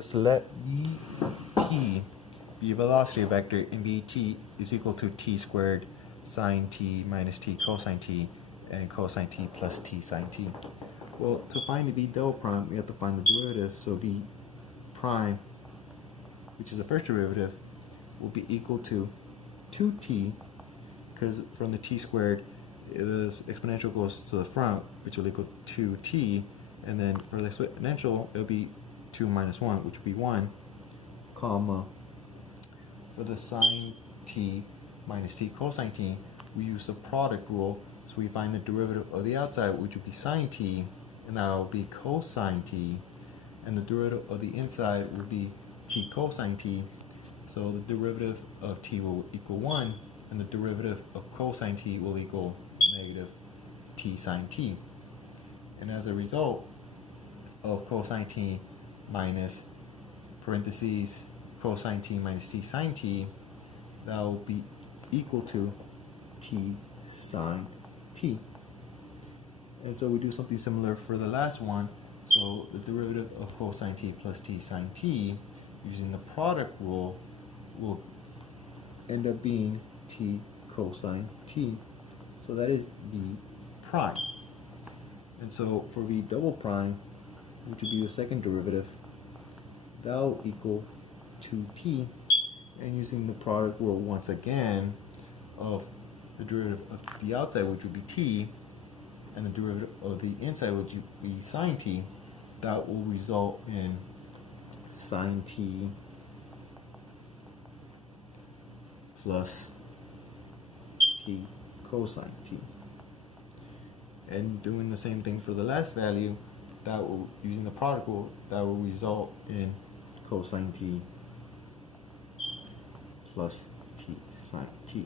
So let Vt be a velocity vector and Vt is equal to t squared sine t minus t cosine t and cosine t plus t sine t. Well, to find the V double prime, we have to find the derivative. So V prime, which is the first derivative, will be equal to 2t, because from the t squared, the exponential goes to the front, which will equal 2t, and then for the exponential, it'll be 2 minus 1, which will be 1, comma, for the sine t minus t cosine t, we use the product rule, so we find the derivative of the outside, which would be sine t, and that will be cosine t, and the derivative of the inside would be t cosine t, so the derivative of t will equal 1, and the derivative of cosine t will equal negative t sine t. And as a result of cosine t minus parentheses cosine t minus t sine t, that will be equal to t sine t. And so we do something similar for the last one. So the derivative of cosine t plus t sine t using the product rule will end up being t cosine t. So that is V prime. And so for V double prime, which would be the second derivative, that will equal 2t. And using the product rule once again of the derivative of the outside, which would be t, and the derivative of the inside, which would be sine t, that will result in sine t plus t cosine t. And doing the same thing for the last value, that will, using the product rule, that will result in cosine t plus t sine t.